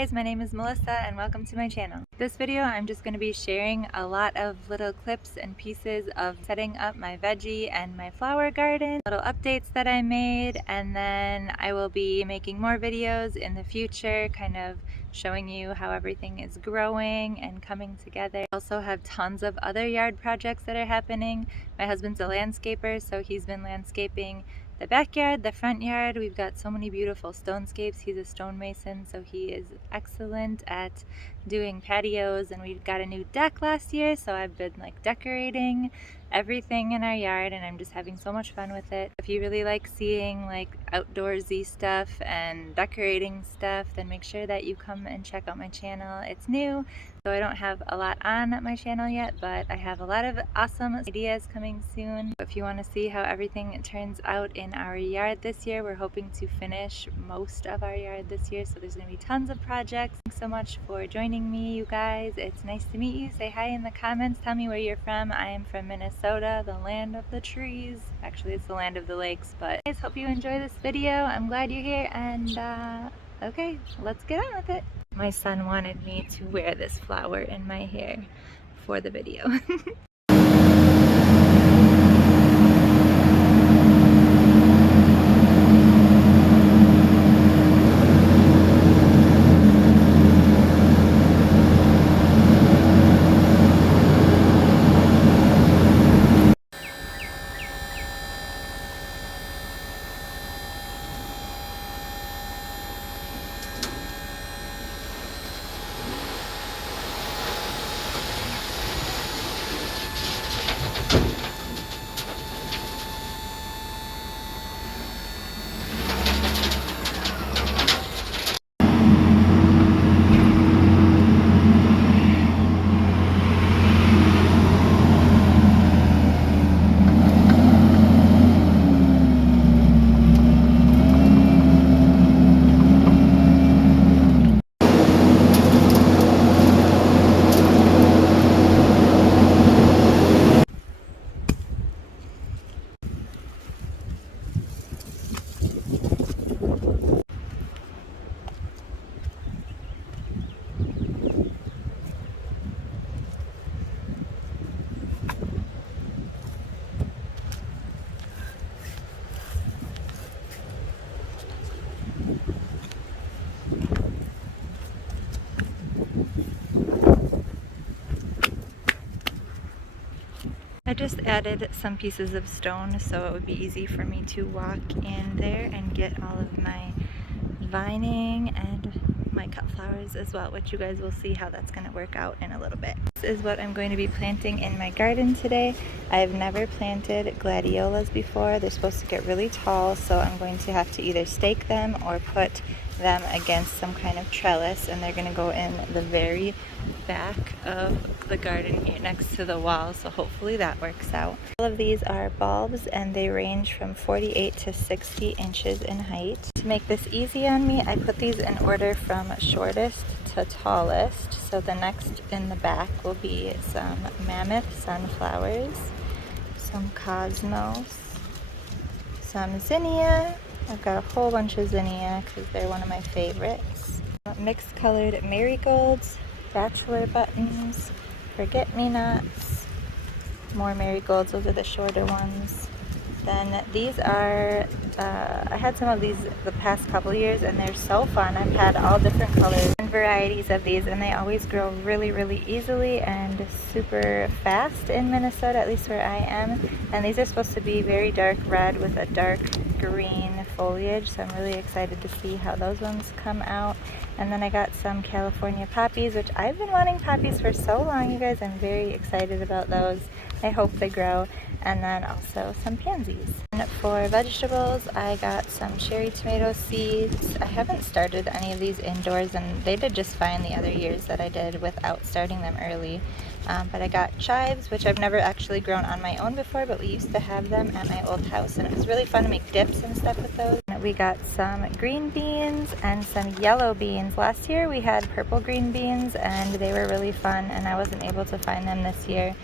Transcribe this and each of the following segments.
Guys, my name is Melissa and welcome to my channel. This video I'm just going to be sharing a lot of little clips and pieces of setting up my veggie and my flower garden, little updates that I made, and then I will be making more videos in the future kind of showing you how everything is growing and coming together. I also have tons of other yard projects that are happening. My husband's a landscaper, so he's been landscaping the backyard, the front yard. We've got so many beautiful stonescapes. He's a stonemason, so he is excellent at doing patios, and we got a new deck last year, so I've been like decorating everything in our yard and I'm just having so much fun with it. If you really like seeing like outdoorsy stuff and decorating stuff, then make sure that you come and check out my channel. It's new, so I don't have a lot on my channel yet, but I have a lot of awesome ideas coming soon. If you want to see how everything turns out in our yard this year, we're hoping to finish most of our yard this year, so there's going to be tons of projects. Thanks so much for joining me, you guys. It's nice to meet you. Say hi in the comments. Tell me where you're from. I am from Minnesota, the land of the trees. Actually, it's the land of the lakes, but guys, hope you enjoy this video. I'm glad you're here, and okay, let's get on with it. My son wanted me to wear this flower in my hair for the video. I just added some pieces of stone so it would be easy for me to walk in there and get all of my vining and my cut flowers as well, which you guys will see how that's going to work out in a little bit. This is what I'm going to be planting in my garden today. I've never planted gladiolas before. They're supposed to get really tall, so I'm going to have to either stake them or put them against some kind of trellis, and they're going to go in the very back of the garden here next to the wall, so hopefully that works out. All of these are bulbs and they range from 48 to 60 inches in height. To make this easy on me, I put these in order from shortest to tallest. So the next in the back will be some mammoth sunflowers, some cosmos, some zinnia. I've got a whole bunch of zinnia because they're one of my favorites. Mixed colored marigolds, bachelor buttons, forget-me-nots, more marigolds. Those are the shorter ones. Then these are, I had some of these the past couple years and they're so fun. I've had all different colors and varieties of these, and they always grow really easily and super fast in Minnesota, at least where I am. And these are supposed to be very dark red with a dark green foliage, so I'm really excited to see how those ones come out. And then I got some California poppies, which I've been wanting poppies for so long, you guys. I'm very excited about those. I hope they grow. And then also some pansies. And for vegetables, I got some cherry tomato seeds. I haven't started any of these indoors, and they did just fine the other years that I did without starting them early. But I got chives, which I've never actually grown on my own before, but we used to have them at my old house, and it was really fun to make dips and stuff with those. And we got some green beans and some yellow beans. Last year we had purple green beans, and they were really fun, and I wasn't able to find them this year.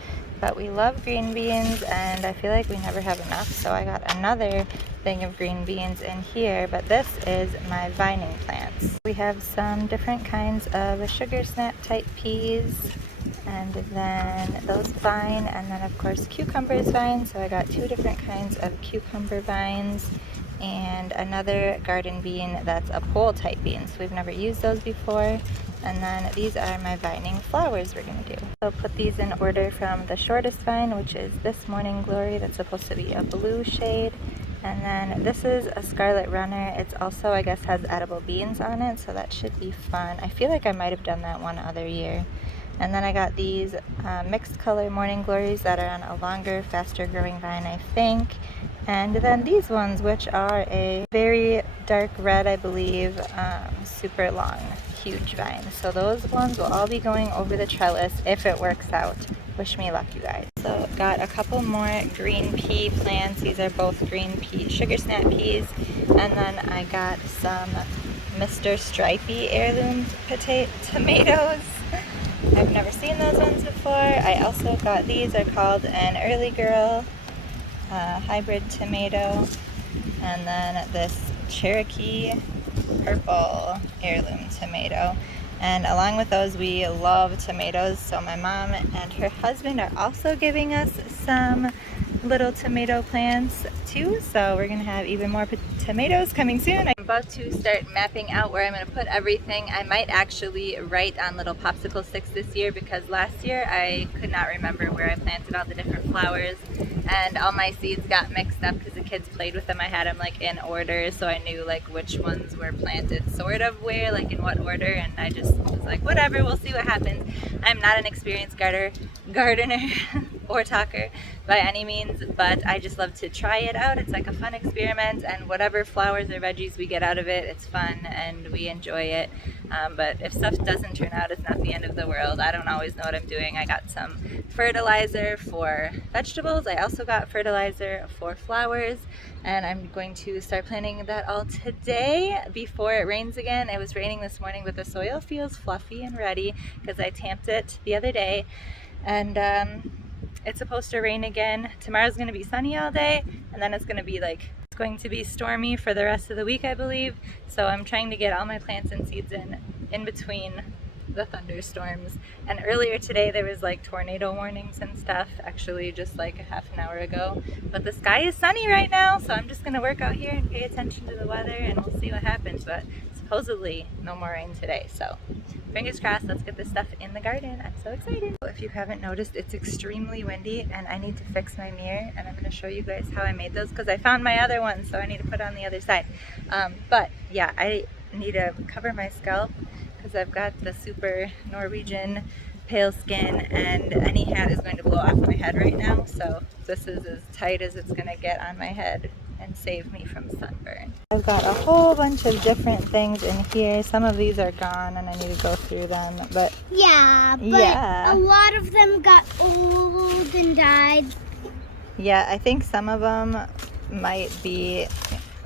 But we love green beans, and I feel like we never have enough, so I got another thing of green beans in here, but this is my vining plants. We have some different kinds of sugar snap type peas, and then those vine, and then of course cucumbers vine, so I got two different kinds of cucumber vines, and another garden bean that's a pole type bean, so we've never used those before. And then these are my vining flowers we're going to do. So put these in order from the shortest vine, which is this Morning Glory, that's supposed to be a blue shade. And then this is a Scarlet Runner. It's also, I guess, has edible beans on it, so that should be fun. I feel like I might have done that one other year. And then I got these mixed color Morning Glories that are on a longer, faster growing vine, I think. And then these ones, which are a very dark red, I believe, super long, huge vine. So those ones will all be going over the trellis if it works out. Wish me luck, you guys. So got a couple more green pea plants. These are both green pea, sugar snap peas. And then I got some Mr. Stripey heirloom tomatoes. I've never seen those ones before. I also got these, are called an Early Girl hybrid tomato, and then this Cherokee purple heirloom tomato. And along with those, we love tomatoes, so my mom and her husband are also giving us some little tomato plants too, so we're gonna have even more tomatoes coming soon. I'm about to start mapping out where I'm gonna put everything. I might actually write on little popsicle sticks this year, because last year I could not remember where I planted all the different flowers, and all my seeds got mixed up because the kids played with them. I had them like in order, so I knew like which ones were planted sort of where, like in what order, and I just was like, whatever, we'll see what happens. I'm not an experienced gardener or talker by any means, but I just love to try it out. It's like a fun experiment, and whatever flowers or veggies we get out of it, it's fun and we enjoy it. But if stuff doesn't turn out, it's not the end of the world. I don't always know what I'm doing. I got some fertilizer for vegetables. I also got fertilizer for flowers, and I'm going to start planting that all today before it rains again. It was raining this morning, but the soil feels fluffy and ready because I tamped it the other day, and it's supposed to rain again. Tomorrow's going to be sunny all day, and then it's going to be stormy for the rest of the week, I believe. So I'm trying to get all my plants and seeds in between the thunderstorms. And earlier today there was like tornado warnings and stuff, actually just like a half an hour ago. But the sky is sunny right now, so I'm just going to work out here and pay attention to the weather, and we'll see what happens. But supposedly no more rain today, so fingers crossed. Let's get this stuff in the garden. I'm so excited. If you haven't noticed, it's extremely windy and I need to fix my mirror, and I'm going to show you guys how I made those because I found my other one, so I need to put it on the other side. But yeah, I need to cover my scalp because I've got the super Norwegian pale skin, and any hat is going to blow off my head right now, so this is as tight as it's going to get on my head and save me from sunburn. I've got a whole bunch of different things in here. Some of these are gone and I need to go through them, but yeah, a lot of them got old and died. Yeah, I think some of them might be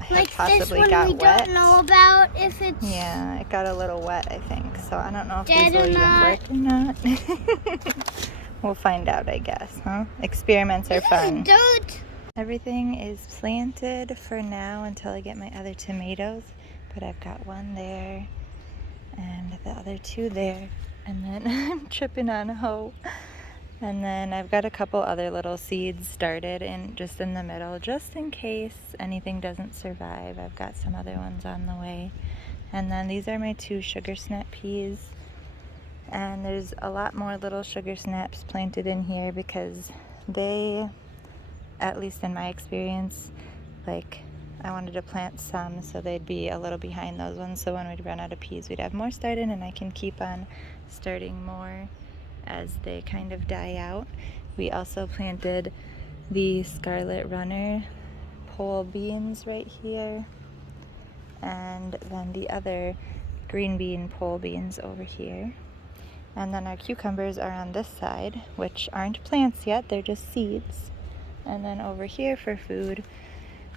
like possibly this one got we wet. don't know about if it's it got a little wet, I think, so I don't know if dead these will even not. work or not. We'll find out, I guess, huh? Experiments are fun. Dirt. Everything is planted for now until I get my other tomatoes, but I've got one there and the other two there, and then I'm tripping on a hoe. And then I've got a couple other little seeds started just in the middle, just in case anything doesn't survive. I've got some other ones on the way. And then these are my two sugar snap peas. And there's a lot more little sugar snaps planted in here because they, at least in my experience, like I wanted to plant some so they'd be a little behind those ones, so when we'd run out of peas we'd have more started, and I can keep on starting more as they kind of die out. We also planted the Scarlet Runner pole beans right here, and then the other green bean pole beans over here. And then our cucumbers are on this side, which aren't plants yet, they're just seeds. And then over here for food,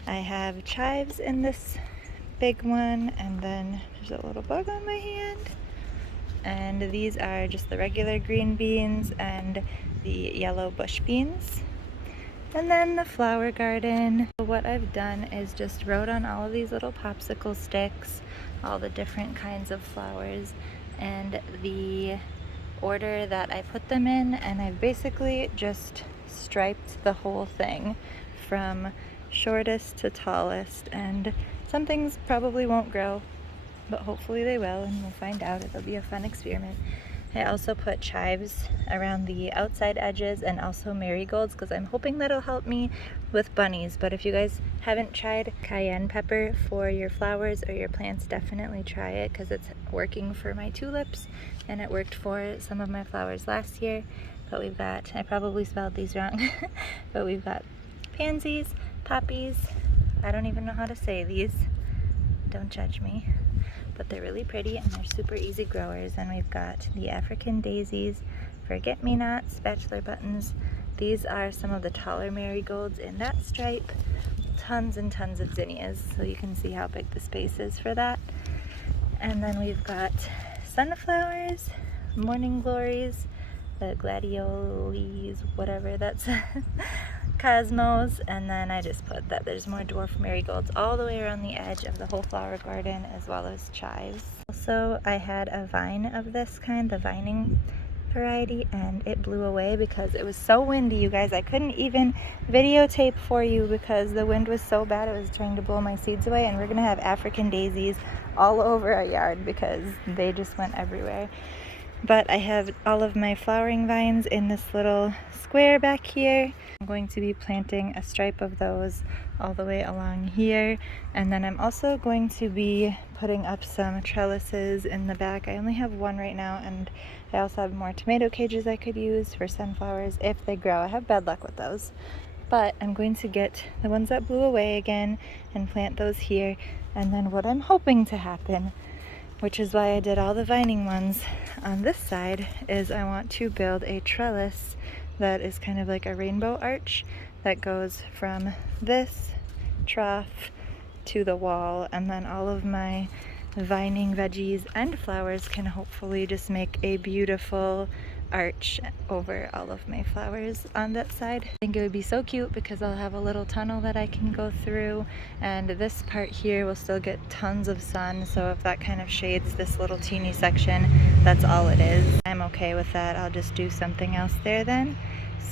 I have chives in this big one, and then there's a little bug on my hand. And these are just the regular green beans, and the yellow bush beans. And then the flower garden. What I've done is just wrote on all of these little popsicle sticks all the different kinds of flowers and the order that I put them in, and I've basically just striped the whole thing from shortest to tallest, and some things probably won't grow, but hopefully they will, and we'll find out. It'll be a fun experiment. I also put chives around the outside edges and also marigolds because I'm hoping that'll help me with bunnies. But if you guys haven't tried cayenne pepper for your flowers or your plants, definitely try it because it's working for my tulips and it worked for some of my flowers last year. But we've got, I probably spelled these wrong, but we've got pansies, poppies, I don't even know how to say these, don't judge me. But they're really pretty and they're super easy growers. And we've got the African daisies, forget-me-nots, bachelor buttons. These are some of the taller marigolds in that stripe. Tons and tons of zinnias, so you can see how big the space is for that. And then we've got sunflowers, morning glories, the gladioles, whatever that's cosmos, and then I just put that there's more dwarf marigolds all the way around the edge of the whole flower garden, as well as chives. Also, I had a vine of this kind, the vining variety, and it blew away because it was so windy, you guys. I couldn't even videotape for you because the wind was so bad it was trying to blow my seeds away, and we're gonna have African daisies all over our yard because they just went everywhere. But I have all of my flowering vines in this little square back here. I'm going to be planting a stripe of those all the way along here. And then I'm also going to be putting up some trellises in the back. I only have one right now, and I also have more tomato cages I could use for sunflowers if they grow. I have bad luck with those. But I'm going to get the ones that blew away again and plant those here. And then what I'm hoping to happen, which is why I did all the vining ones on this side, is I want to build a trellis that is kind of like a rainbow arch that goes from this trough to the wall, and then all of my vining veggies and flowers can hopefully just make a beautiful arch over all of my flowers on that side. I think it would be so cute because I'll have a little tunnel that I can go through, and this part here will still get tons of sun, so if that kind of shades this little teeny section, that's all it is. I'm okay with that. I'll just do something else there then.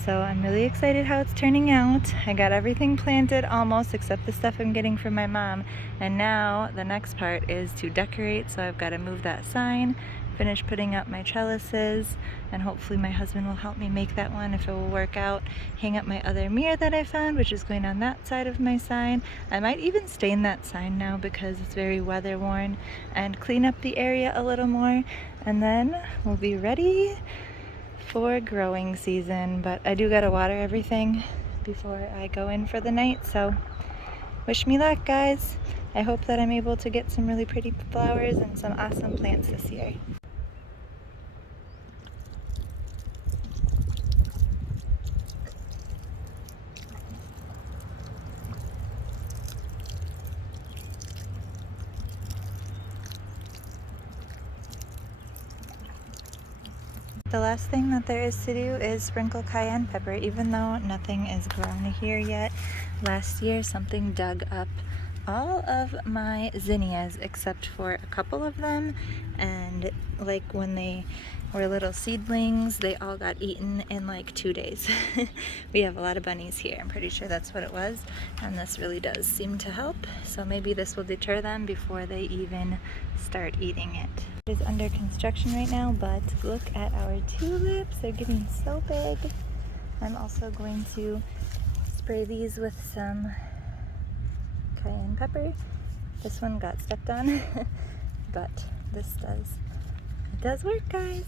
So I'm really excited how it's turning out. I got everything planted almost except the stuff I'm getting from my mom, and now the next part is to decorate. So I've got to move that sign, finish putting up my trellises, and hopefully my husband will help me make that one if it will work out. Hang up my other mirror that I found, which is going on that side of my sign. I might even stain that sign now because it's very weather worn, and clean up the area a little more, and then we'll be ready for growing season. But I do gotta water everything before I go in for the night, so wish me luck, guys. I hope that I'm able to get some really pretty flowers and some awesome plants this year. The last thing that there is to do is sprinkle cayenne pepper, even though nothing is grown here yet. Last year something dug up all of my zinnias except for a couple of them, and like when they were little seedlings, they all got eaten in like 2 days. We have a lot of bunnies here, I'm pretty sure that's what it was, and this really does seem to help, so maybe this will deter them before they even start eating it. It is under construction right now, but look at our tulips, they're getting so big. I'm also going to spray these with some cayenne pepper. This one got stepped on, but this does work, guys.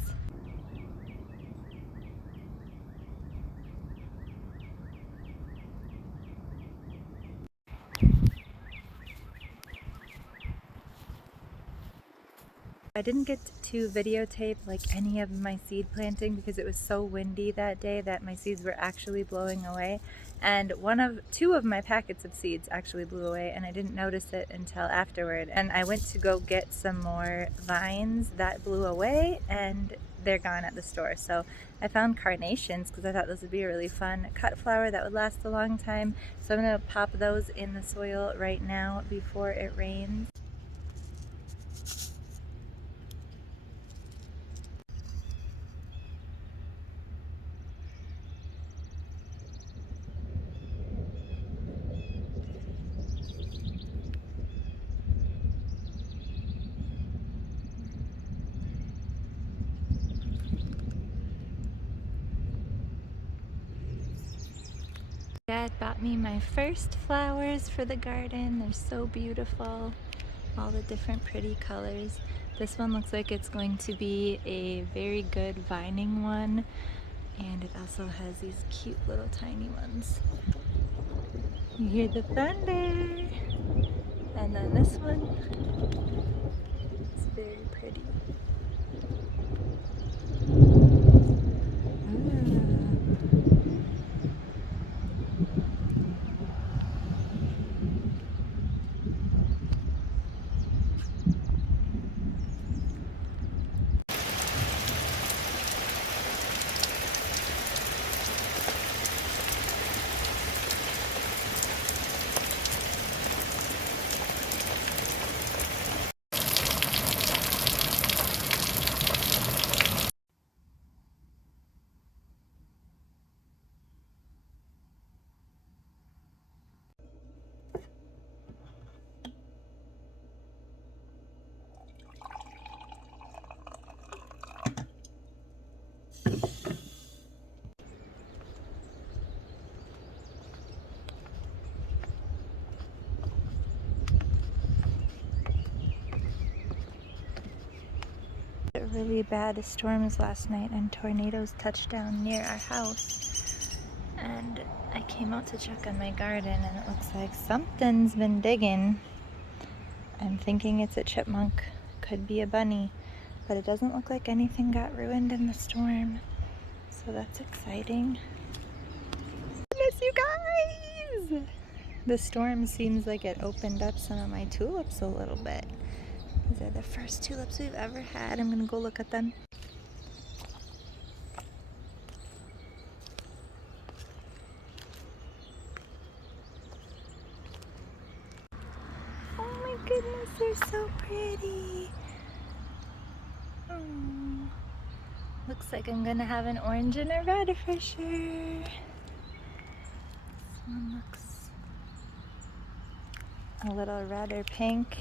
I didn't get to videotape like any of my seed planting because it was so windy that day that my seeds were actually blowing away, and two of my packets of seeds actually blew away, and I didn't notice it until afterward. And I went to go get some more vines that blew away, and they're gone at the store. So I found carnations because I thought this would be a really fun cut flower that would last a long time. So I'm going to pop those in the soil right now before it rains. Dad bought me my first flowers for the garden. They're so beautiful. All the different pretty colors. This one looks like it's going to be a very good vining one. And it also has these cute little tiny ones. You hear the thunder. And then this one is very pretty. Really bad storms last night and tornadoes touched down near our house, and I came out to check on my garden and it looks like something's been digging. I'm thinking it's a chipmunk, could be a bunny, but it doesn't look like anything got ruined in the storm, so that's exciting. Goodness, you guys! The storm seems like it opened up some of my tulips a little bit. These are the first tulips we've ever had. I'm gonna go look at them. Oh my goodness, they're so pretty. Oh. Looks like I'm gonna have an orange and a red for sure. This one looks a little red or pink.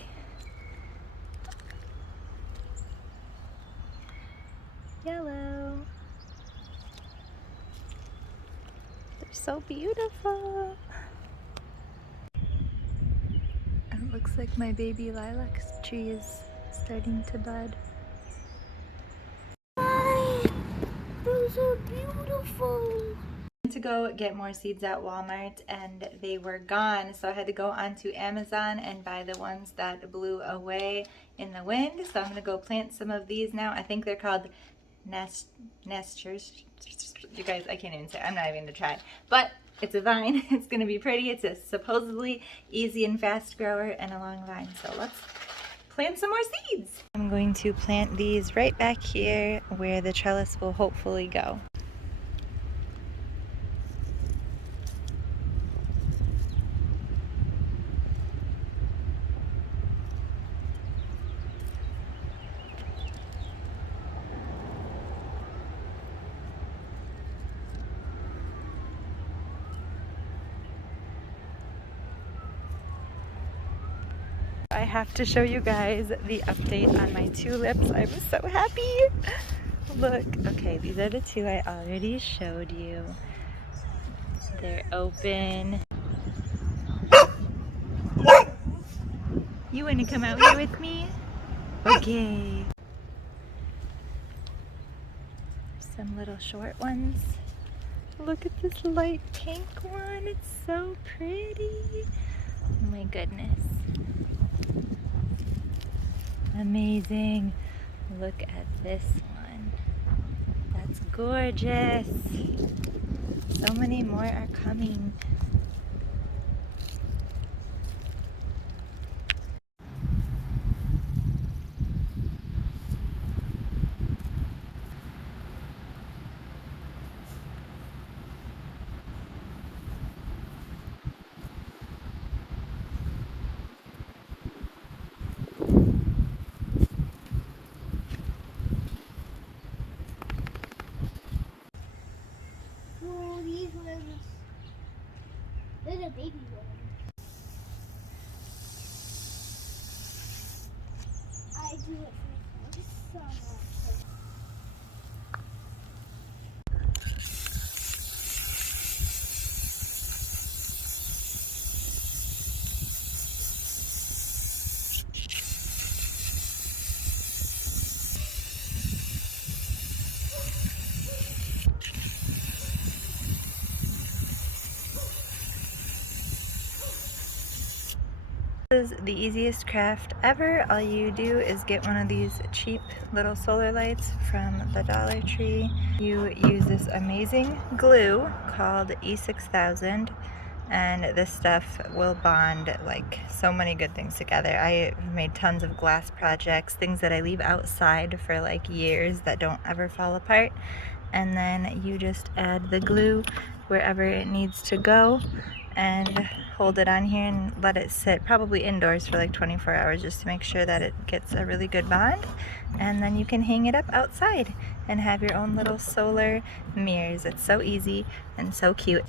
Yellow. They're so beautiful. It looks like my baby lilac tree is starting to bud. Those are beautiful. To go get more seeds at Walmart and they were gone, so I had to go onto Amazon and buy the ones that blew away in the wind. So I'm gonna go plant some of these now. I think they're called nesters. You guys, I can't even say. I'm not even gonna try. But it's a vine. It's gonna be pretty. It's a supposedly easy and fast grower and a long vine. So let's plant some more seeds. I'm going to plant these right back here where the trellis will hopefully go. I have to show you guys the update on my tulips. I'm so happy. Look, okay, these are the two I already showed you. They're open. You want to come out here with me? Okay. Some little short ones. Look at this light pink one. It's so pretty. Oh my goodness. Amazing. Look at this one. That's gorgeous. So many more are coming. This is the easiest craft ever. All you do is get one of these cheap little solar lights from the Dollar Tree. You use this amazing glue called E6000, and this stuff will bond like so many good things together. I made tons of glass projects, things that I leave outside for like years that don't ever fall apart, and then you just add the glue wherever it needs to go and hold it on here and let it sit probably indoors for like 24 hours just to make sure that it gets a really good bond, and then you can hang it up outside and have your own little solar mirrors. It's so easy and so cute.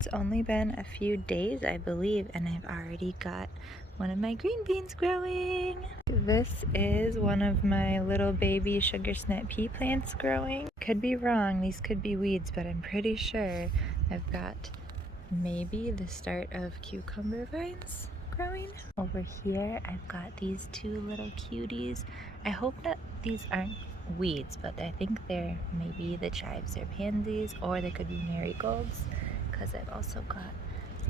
It's only been a few days, I believe, and I've already got one of my green beans growing. This is one of my little baby sugar snap pea plants growing. Could be wrong, these could be weeds, but I'm pretty sure I've got maybe the start of cucumber vines growing. Over here, I've got these two little cuties. I hope that these aren't weeds, but I think they're maybe the chives or pansies, or they could be marigolds, because I've also got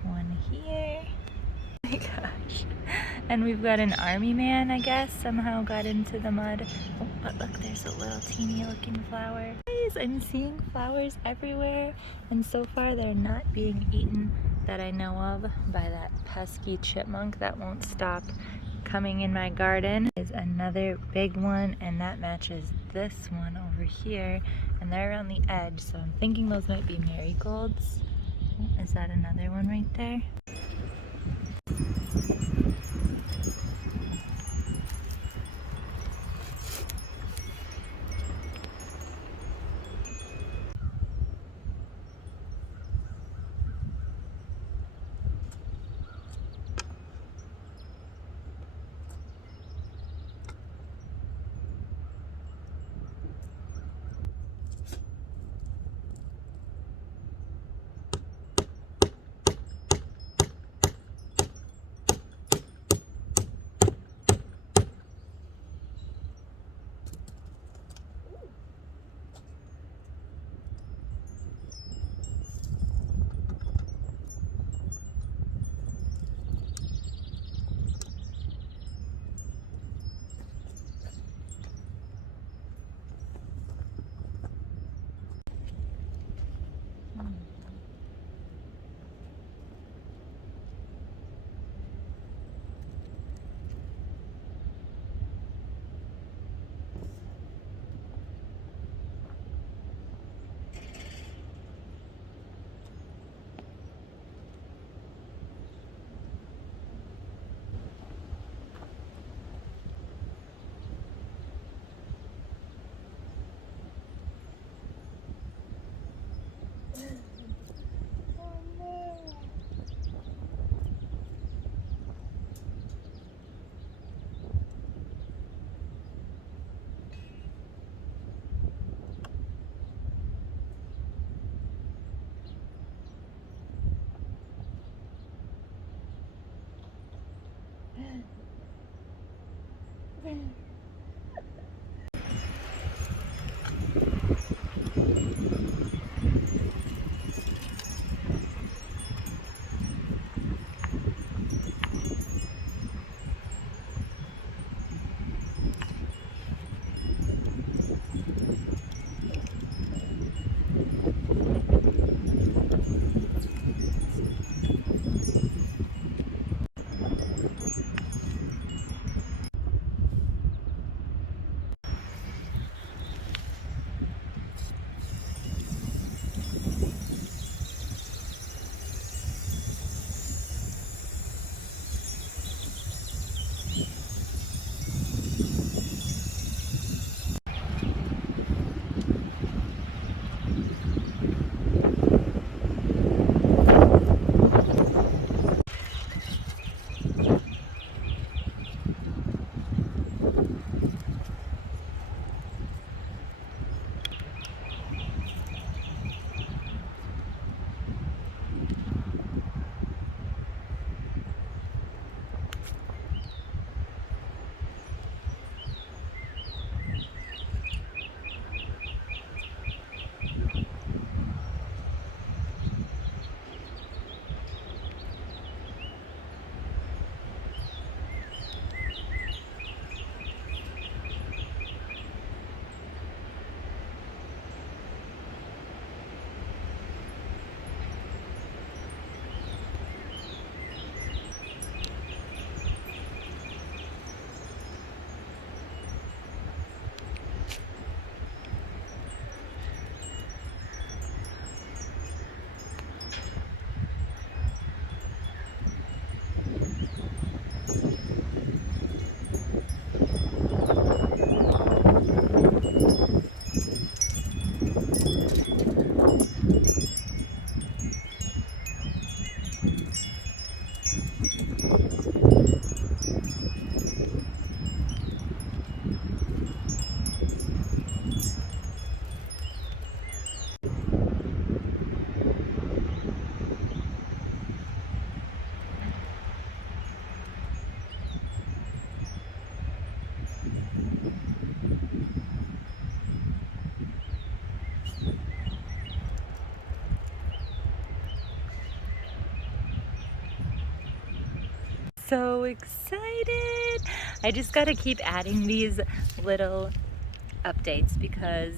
one here. Oh my gosh. And we've got an army man, I guess, somehow got into the mud. Oh, but look, there's a little teeny looking flower. Guys, I'm seeing flowers everywhere, and so far they're not being eaten that I know of by that pesky chipmunk that won't stop coming in my garden. Is another big one, and that matches this one over here, and they're around the edge, so I'm thinking those might be marigolds. Oh, is that another one right there? so excited. I just gotta keep adding these little updates because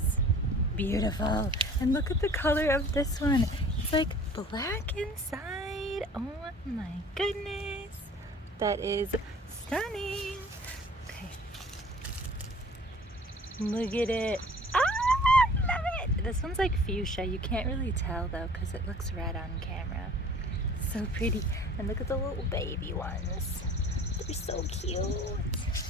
beautiful. And look at the color of this one. It's like black inside. Oh my goodness. That is stunning. Okay. Look at it. Ah, love it. This one's like fuchsia. You can't really tell though because it looks red on camera. So pretty. And look at the little baby ones. They're so cute.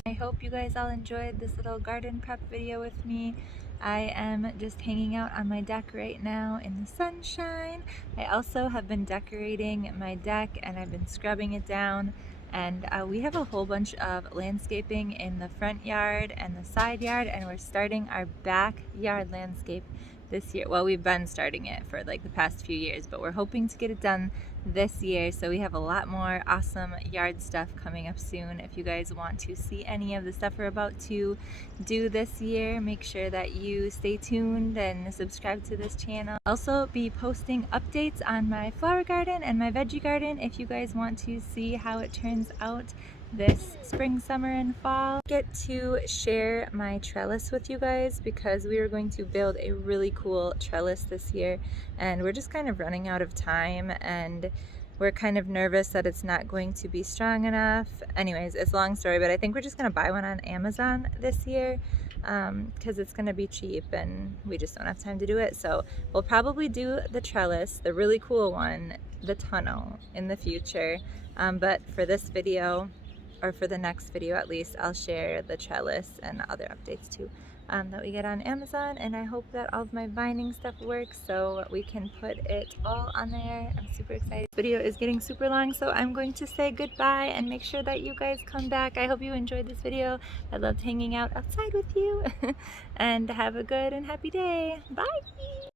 I hope you guys all enjoyed this little garden prep video with me. I am just hanging out on my deck right now in the sunshine. I also have been decorating my deck and I've been scrubbing it down, and we have a whole bunch of landscaping in the front yard and the side yard, and we're starting our backyard landscape this year. Well, we've been starting it for like the past few years, but we're hoping to get it done this year. So we have a lot more awesome yard stuff coming up soon. If you guys want to see any of the stuff we're about to do this year, make sure that you stay tuned and subscribe to this channel. I'll also be posting updates on my flower garden and my veggie garden if you guys want to see how it turns out this spring, summer, and fall. Get to share my trellis with you guys because we are going to build a really cool trellis this year, and we're just kind of running out of time and we're kind of nervous that it's not going to be strong enough. Anyways, it's a long story, but I think we're just gonna buy one on Amazon this year because it's gonna be cheap and we just don't have time to do it. So we'll probably do the trellis, the really cool one, the tunnel, in the future. But for this video, or for the next video at least, I'll share the trellis and other updates too that we get on Amazon. And I hope that all of my vining stuff works so we can put it all on there. I'm super excited. This video is getting super long, so I'm going to say goodbye and make sure that you guys come back. I hope you enjoyed this video. I loved hanging out outside with you. And have a good and happy day. Bye!